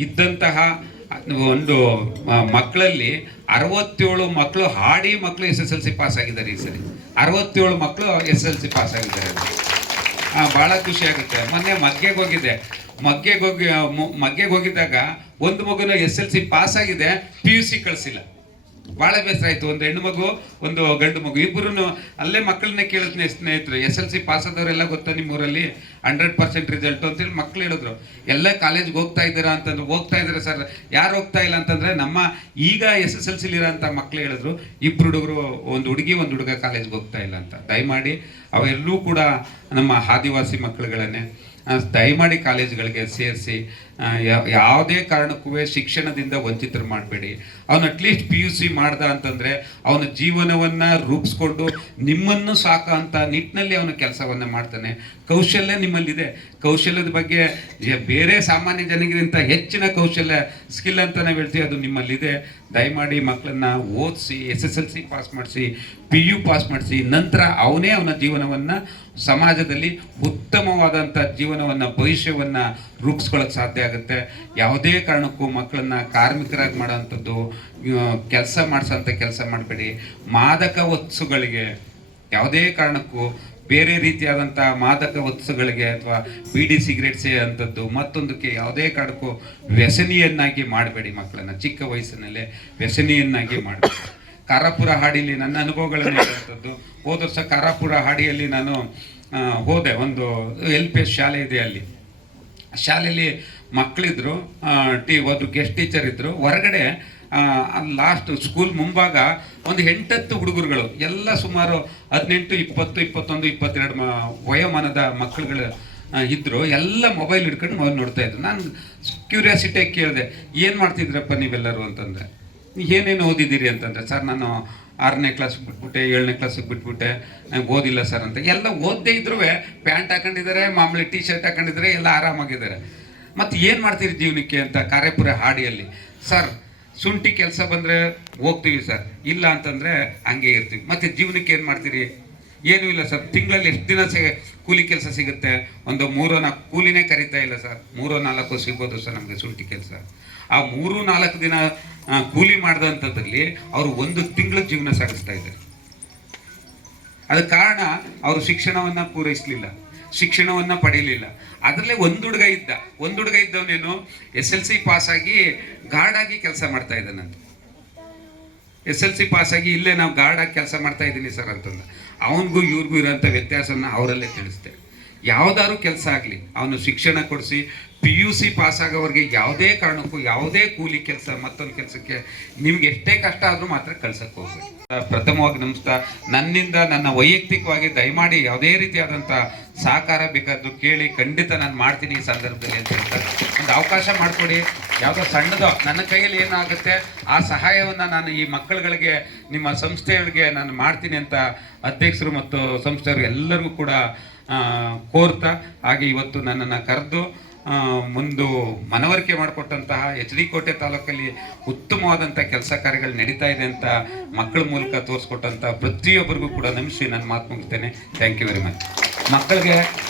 ಇದ್ದಂತಹ ಒಂದು ಮಕ್ಕಳಲ್ಲಿ 67 ಮಕ್ಕಳು ಹಾಡಿ ಮಕ್ಕಳು SSLC ಪಾಸ್ ಆಗಿದ್ದಾರೆ. ಈ ಸರಿ 67 ಮಕ್ಕಳು SSLC ಪಾಸ್ ಆಗಿದ್ದಾರೆ. ಭಾಳ ಖುಷಿ ಆಗುತ್ತೆ. ಮೊನ್ನೆ ಮಗ್ಗೆಗೆ ಹೋಗಿದ್ದಾಗ ಒಂದು ಮಗುನ SSLC ಪಾಸ್ ಆಗಿದೆ, PUC ಕಳಿಸಿಲ್ಲ. ಭಾಳ ಬೇಸರ ಆಯಿತು. ಒಂದು ಹೆಣ್ಣು ಮಗು, ಒಂದು ಗಂಡು ಮಗು, ಇಬ್ಬರು ಅಲ್ಲೇ ಮಕ್ಕಳನ್ನೇ ಕೇಳಿದ್ನೆ ಸ್ನೇಹಿತರು, SSLC ಪಾಸ್ ಆದವರೆಲ್ಲ ಗೊತ್ತಾ ನಿಮ್ಮೂರಲ್ಲಿ 100% ರಿಸಲ್ಟು ಅಂತೇಳಿ ಮಕ್ಳು ಹೇಳಿದ್ರು. ಎಲ್ಲ ಕಾಲೇಜ್ಗೆ ಹೋಗ್ತಾ ಇದ್ದೀರಾ ಅಂತಂದ್ರೆ, ಹೋಗ್ತಾ ಇದ್ದಾರೆ ಸರ್. ಯಾರು ಹೋಗ್ತಾ ಇಲ್ಲ ಅಂತಂದರೆ ನಮ್ಮ ಈಗ SSLC ಇರೋಂಥ ಮಕ್ಳು ಹೇಳಿದ್ರು, ಇಬ್ಬರು ಹುಡುಗರು, ಒಂದು ಹುಡುಗಿ ಒಂದು ಹುಡುಗ ಕಾಲೇಜ್ಗೆ ಹೋಗ್ತಾ ಇಲ್ಲ ಅಂತ. ದಯಮಾಡಿ ಅವೆಲ್ಲೂ ಕೂಡ ನಮ್ಮ ಆದಿವಾಸಿ ಮಕ್ಕಳುಗಳನ್ನೇ ದಯಮಾಡಿ ಕಾಲೇಜ್ಗಳಿಗೆ ಸೇರಿಸಿ ಯಾವುದೇ ಕಾರಣಕ್ಕೂ ಶಿಕ್ಷಣದಿಂದ ವಂಚಿತರು ಮಾಡಬೇಡಿ. ಅವನು ಅಟ್ಲೀಸ್ಟ್ PUC ಮಾಡ್ದ ಅಂತಂದರೆ ಅವನ ಜೀವನವನ್ನು ರೂಪಿಸ್ಕೊಂಡು ನಿಮ್ಮನ್ನು ಸಾಕೋ ಅಂಥ ನಿಟ್ಟಿನಲ್ಲಿ ಅವನು ಕೆಲಸವನ್ನು ಮಾಡ್ತಾನೆ. ಕೌಶಲ್ಯ ನಿಮ್ಮಲ್ಲಿದೆ. ಕೌಶಲ್ಯದ ಬಗ್ಗೆ ಬೇರೆ ಸಾಮಾನ್ಯ ಜನಗಿಂತ ಹೆಚ್ಚಿನ ಕೌಶಲ್ಯ, ಸ್ಕಿಲ್ ಅಂತ ನಾವು ಹೇಳ್ತೀವಿ, ಅದು ನಿಮ್ಮಲ್ಲಿದೆ. ದಯಮಾಡಿ ಮಕ್ಕಳನ್ನ ಓದಿಸಿ, SSLC ಪಾಸ್ ಮಾಡಿಸಿ, PU ಪಾಸ್ ಮಾಡಿಸಿ, ನಂತರ ಅವನ ಜೀವನವನ್ನು ಸಮಾಜದಲ್ಲಿ ಉತ್ತಮವಾದಂಥ ಜೀವನವನ್ನು, ಭವಿಷ್ಯವನ್ನು ರೂಪಿಸ್ಕೊಳ್ಳೋಕ್ಕೆ ಸಾಧ್ಯ ಆಗುತ್ತೆ. ಯಾವುದೇ ಕಾರಣಕ್ಕೂ ಮಕ್ಕಳನ್ನ ಕಾರ್ಮಿಕರಾಗಿ ಮಾಡೋವಂಥದ್ದು, ಕೆಲಸ ಮಾಡಿಸೋಂಥ ಕೆಲಸ ಮಾಡಬೇಡಿ. ಮಾದಕ ವಸ್ತುಗಳಿಗೆ ಯಾವುದೇ ಕಾರಣಕ್ಕೂ, ಬೇರೆ ರೀತಿಯಾದಂಥ ಮಾದಕ ವಸ್ತುಗಳಿಗೆ ಅಥವಾ ಬೀಡಿ ಸಿಗರೇಟ್ಸೇ ಅಂಥದ್ದು ಮತ್ತೊಂದಕ್ಕೆ ಯಾವುದೇ ಕಾರಣಕ್ಕೂ ವ್ಯಸನಿಯನ್ನಾಗಿ ಮಾಡಬೇಡಿ. ಮಕ್ಕಳನ್ನು ಚಿಕ್ಕ ವಯಸ್ಸಿನಲ್ಲೇ ವ್ಯಸನಿಯನ್ನಾಗಿ ಮಾಡಬೇಡಿ. ಕಾರಾಪುರ ಹಾಡಿಯಲ್ಲಿ ನನ್ನ ಅನುಭವಗಳನ್ನು ಹೇಳುವಂಥದ್ದು, ಹೋದ ವರ್ಷ ಕಾರಾಪುರ ಹಾಡಿಯಲ್ಲಿ ನಾನು ಹೋದೆ. ಒಂದು LPS ಶಾಲೆ ಇದೆ. ಅಲ್ಲಿ ಶಾಲೆಯಲ್ಲಿ ಮಕ್ಕಳಿದ್ರು, ಒಂದು ಗೆಸ್ಟ್ ಟೀಚರ್ ಇದ್ದರು. ಹೊರಗಡೆ ಲಾಸ್ಟ್ ಸ್ಕೂಲ್ ಮುಂಭಾಗ ಒಂದು 8-10 ಹುಡುಗರುಗಳು, ಎಲ್ಲ ಸುಮಾರು 18, 20, 21, 22 ವಯೋಮಾನದ ಮಕ್ಕಳುಗಳು ಇದ್ದರು. ಎಲ್ಲ ಮೊಬೈಲ್ ಹಿಡ್ಕೊಂಡು ನೋಡ್ತಾ ಇದ್ರು. ನಾನು ಕ್ಯೂರಿಯಾಸಿಟಿಯಾಗಿ ಕೇಳಿದೆ, ಏನು ಮಾಡ್ತಿದ್ರಪ್ಪ ನೀವೆಲ್ಲರೂ ಅಂತಂದರೆ. ಏನೇನು ಓದಿದ್ದೀರಿ ಅಂತಂದರೆ, ಸರ್ ನಾನು 6ನೇ ಕ್ಲಾಸಿಗೆ ಬಿಟ್ಬಿಟ್ಟೆ, 7ನೇ ಕ್ಲಾಸಿಗೆ ಬಿಟ್ಬಿಟ್ಟೆ, ನಂಗೆ ಓದಿಲ್ಲ ಸರ್ ಅಂತ. ಎಲ್ಲ ಓದದೇ ಇದ್ರೂ ಪ್ಯಾಂಟ್ ಹಾಕೊಂಡಿದ್ದಾರೆ, ಮಾಮೂಲಿ ಟೀ ಶರ್ಟ್ ಹಾಕೊಂಡಿದ್ದಾರೆ, ಎಲ್ಲ ಆರಾಮಾಗಿದ್ದಾರೆ. ಮತ್ತು ಏನು ಮಾಡ್ತೀರಿ ಜೀವನಕ್ಕೆ ಅಂತ ಕಾರ್ಯಪುರ ಹಾಡಿಯಲ್ಲಿ. ಸರ್ ಶುಂಠಿ ಕೆಲಸ ಬಂದರೆ ಹೋಗ್ತೀವಿ ಸರ್, ಇಲ್ಲ ಅಂತಂದರೆ ಹಂಗೆ ಇರ್ತೀವಿ. ಮತ್ತು ಜೀವನಕ್ಕೆ ಏನು ಮಾಡ್ತೀರಿ? ಏನೂ ಇಲ್ಲ ಸರ್. ತಿಂಗಳಲ್ಲಿ ಎಷ್ಟು ದಿನ ಕೂಲಿ ಕೆಲಸ ಸಿಗುತ್ತೆ? ಒಂದು 3-4 ಕೂಲಿನೇ ಕರೀತಾ ಇಲ್ಲ ಸರ್. 3-4 ಸಿಗ್ಬೋದು ಸರ್ ನಮಗೆ ಶುಂಠಿ ಕೆಲಸ. ಆ 3-4 ದಿನ ಕೂಲಿ ಮಾಡಿದಂಥದ್ರಲ್ಲಿ ಅವರು 1 ತಿಂಗಳ ಜೀವನ ಸಾಗಿಸ್ತಾ ಇದ್ದಾರೆ. ಅದಕ್ಕೆ ಕಾರಣ ಅವರು ಶಿಕ್ಷಣವನ್ನು ಪೂರೈಸಲಿಲ್ಲ, ಶಿಕ್ಷಣವನ್ನು ಪಡೀಲಿಲ್ಲ. ಅದರಲ್ಲೇ ಒಂದು ಹುಡುಗ ಇದ್ದವನೇನು SSLC ಪಾಸಾಗಿ ಗಾರ್ಡಾಗಿ ಕೆಲಸ ಮಾಡ್ತಾ ಇದ್ದಾನಂತ. SSLC ಪಾಸಾಗಿ ಇಲ್ಲೇ ನಾವು ಗಾರ್ಡಾಗಿ ಕೆಲಸ ಮಾಡ್ತಾ ಇದ್ದೀನಿ ಸರ್ ಅಂತಂದ. ಅವನಿಗೂ ಇವ್ರಿಗೂ ಇರೋಂಥ ವ್ಯತ್ಯಾಸವನ್ನು ಅವರಲ್ಲೇ ತಿಳಿಸ್ದೆ. ಯಾವುದಾದ್ರು ಕೆಲಸ ಆಗಲಿ, ಅವನು ಶಿಕ್ಷಣ ಕೊಡಿಸಿ PUC ಪಾಸ್ ಆಗೋವ್ರಿಗೆ ಯಾವುದೇ ಕಾರಣಕ್ಕೂ ಯಾವುದೇ ಕೂಲಿ ಕೆಲಸ ಮತ್ತೊಂದು ಕೆಲಸಕ್ಕೆ ನಿಮ್ಗೆ ಎಷ್ಟೇ ಕಷ್ಟ ಆದರೂ ಮಾತ್ರ ಕಳ್ಸಕ್ಕೆ ಹೋಗ್ಬೇಡಿ. ಪ್ರಥಮವಾಗಿ ನಮಸ್ಕಾರ. ನನ್ನಿಂದ ನನ್ನ ವೈಯಕ್ತಿಕವಾಗಿ ದಯಮಾಡಿ ಯಾವುದೇ ರೀತಿಯಾದಂಥ ಸಹಕಾರ ಬೇಕಾದರೂ ಕೇಳಿ, ಖಂಡಿತ ನಾನು ಮಾಡ್ತೀನಿ ಈ ಸಂದರ್ಭದಲ್ಲಿ ಅಂತ ಹೇಳ್ತಾರೆ. ಒಂದು ಅವಕಾಶ ಮಾಡಿಕೊಡಿ. ಯಾವುದೋ ಸಣ್ಣದೋ ನನ್ನ ಕೈಯಲ್ಲಿ ಏನಾಗುತ್ತೆ ಆ ಸಹಾಯವನ್ನು ನಾನು ಈ ಮಕ್ಕಳುಗಳಿಗೆ, ನಿಮ್ಮ ಸಂಸ್ಥೆಗಳಿಗೆ ನಾನು ಮಾಡ್ತೀನಿ ಅಂತ ಅಧ್ಯಕ್ಷರು ಮತ್ತು ಸಂಸ್ಥೆಯವರು ಎಲ್ಲರಿಗೂ ಕೂಡ ಕೋರ್ತಾ, ಹಾಗೆ ಇವತ್ತು ನನ್ನನ್ನು ಕರೆದು ಒಂದು ಮನವರಿಕೆ ಮಾಡಿಕೊಟ್ಟಂತಹ HD ಕೋಟೆ ತಾಲೂಕಲ್ಲಿ ಉತ್ತಮವಾದಂಥ ಕೆಲಸ ಕಾರ್ಯಗಳು ನಡೀತಾ ಇದೆ ಅಂತ ಮಕ್ಕಳ ಮೂಲಕ ತೋರಿಸ್ಕೊಟ್ಟಂಥ ಪ್ರತಿಯೊಬ್ಬರಿಗೂ ಕೂಡ ನಮಿಸಿ ನಾನು ಮಾತು ಮುಗಿಸ್ತೇನೆ. Thank you very much. ಮಕ್ಕಳಿಗೆ